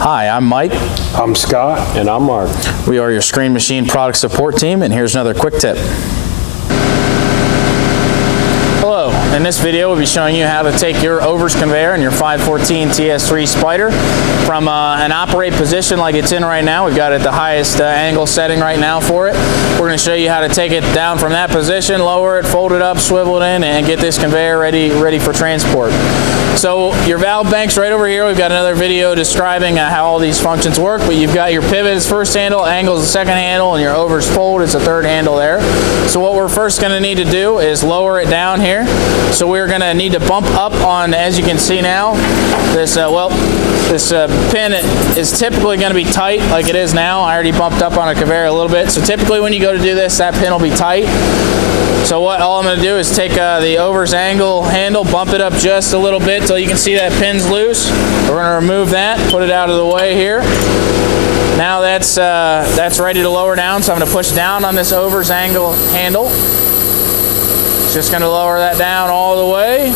Hi, I'm Mike. I'm Scott. And I'm Mark. We are your Screen Machine product support team, and here's another quick tip. Hello, in this video we'll be showing you how to take your overs conveyor and your 514 TS3 spider from an operate position like it's in right now. We've got it at the highest angle setting right now for it. We're going to show you how to take it down from that position, lower it, fold it up, swivel it in, and get this conveyor ready for transport. So your valve bank's right over here. We've got another video describing how all these functions work, but you've got your pivot as first handle, angle is the second handle, and your overs fold is the third handle there. So what we're first going to need to do is lower it down here. So we're going to need to bump up on, as you can see now, this pin is typically going to be tight like it is now. I already bumped up on a conveyor a little bit. So typically when you go to do this, that pin will be tight. So all I'm going to do is take the overs angle handle, bump it up just a little bit till you can see that pin's loose. We're going to remove that, put it out of the way here. Now that's ready to lower down, so I'm going to push down on this overs angle handle. Just going to lower that down all the way.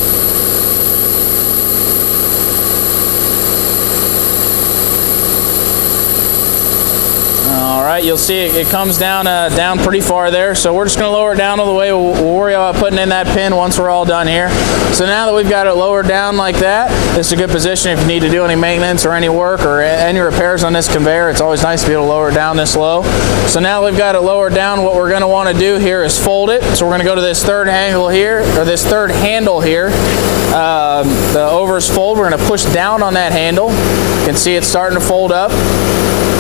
Alright, you'll see it comes down pretty far there, so we're just going to lower it down all the way. We'll worry about putting in that pin once we're all done here. So now that we've got it lowered down like that, this is a good position if you need to do any maintenance or any work or any repairs on this conveyor. It's always nice to be able to lower it down this low. So now that we've got it lowered down, what we're going to want to do here is fold it. So we're going to go to this third angle here, or this third handle here. The overs fold, we're going to push down on that handle. You can see it's starting to fold up.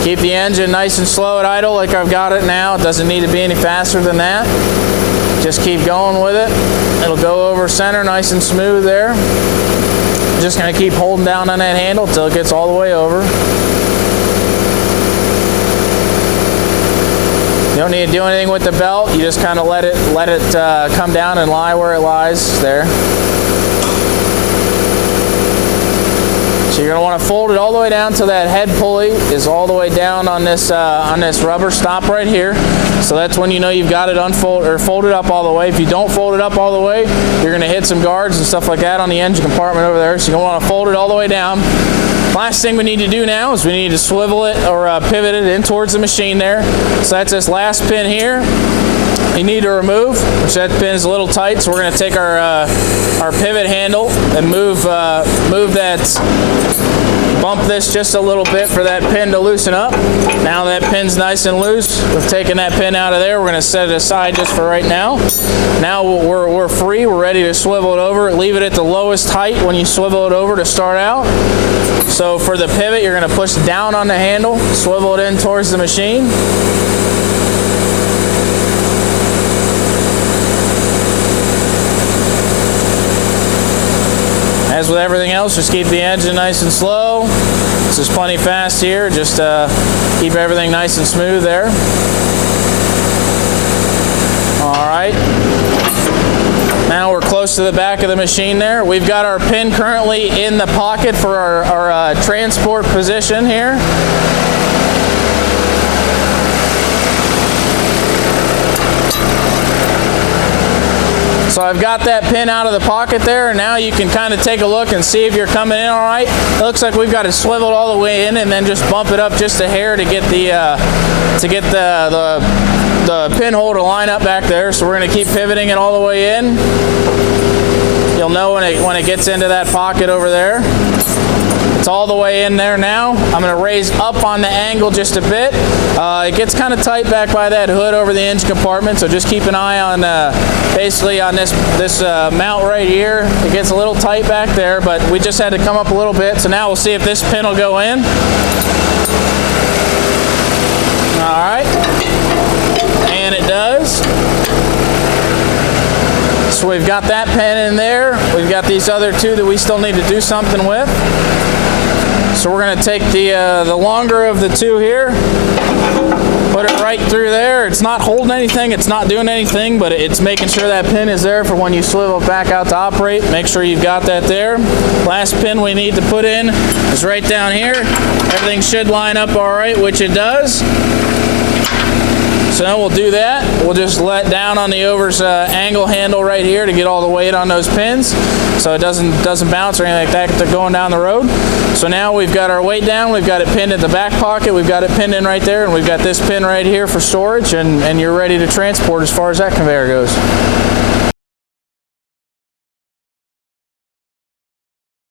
Keep the engine nice and slow at idle like I've got it now. It doesn't need to be any faster than that. Just keep going with it. It'll go over center nice and smooth there. Just going to keep holding down on that handle until it gets all the way over. You don't need to do anything with the belt. You just kind of let it come down and lie where it lies there. So you're going to want to fold it all the way down till that head pulley is all the way down on this rubber stop right here. So that's when you know you've got it folded up all the way. If you don't fold it up all the way, you're going to hit some guards and stuff like that on the engine compartment over there. So you're going to want to fold it all the way down. Last thing we need to do now is we need to swivel it or pivot it in towards the machine there. So that's this last pin here. You need to remove, which that pin is a little tight, so we're going to take our pivot handle and move that, bump this just a little bit for that pin to loosen up. Now that pin's nice and loose, we've taken that pin out of there. We're going to set it aside just for right now. Now we're free, we're ready to swivel it over. Leave it at the lowest height when you swivel it over to start out. So for the pivot, you're going to push down on the handle, swivel it in towards the machine. As with everything else, just keep the engine nice and slow. This is plenty fast here. Just keep everything nice and smooth there. All right. Now we're close to the back of the machine there. We've got our pin currently in the pocket for our transport position here. So I've got that pin out of the pocket there, and now you can kind of take a look and see if you're coming in all right. It looks like we've got it swiveled all the way in, and then just bump it up just a hair to get the pinhole to line up back there. So we're going to keep pivoting it all the way in. You'll know when it gets into that pocket over there. It's all the way in there now. I'm going to raise up on the angle just a bit. It gets kind of tight back by that hood over the engine compartment, so just keep an eye on basically on this mount right here. It gets a little tight back there, but we just had to come up a little bit. So now we'll see if this pin will go in. All right, and it does. So we've got that pin in there. We've got these other two that we still need to do something with. So we're going to take the longer of the two here, put it right through there. It's not holding anything, it's not doing anything, but it's making sure that pin is there for when you swivel back out to operate. Make sure you've got that there. Last pin we need to put in is right down here. Everything should line up all right, which it does. So then we'll do that. We'll just let down on the over's angle handle right here to get all the weight on those pins, so it doesn't bounce or anything like that they're going down the road. So now we've got our weight down. We've got it pinned at the back pocket. We've got it pinned in right there, and we've got this pin right here for storage, and you're ready to transport as far as that conveyor goes.